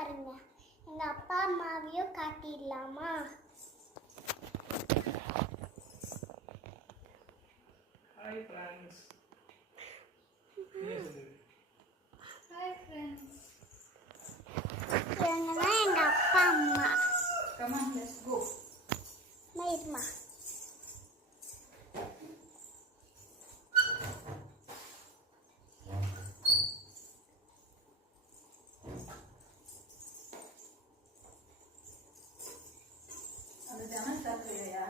பாருங்க. எங்க அப்பா அம்மாவையும் காட்டிடலாமா? Hi friends. Hi friends. இவங்கதான் எங்க அப்பா அம்மா. Come on let's go. மயிர்மா அது ஜன்னல் திறக்கலையா?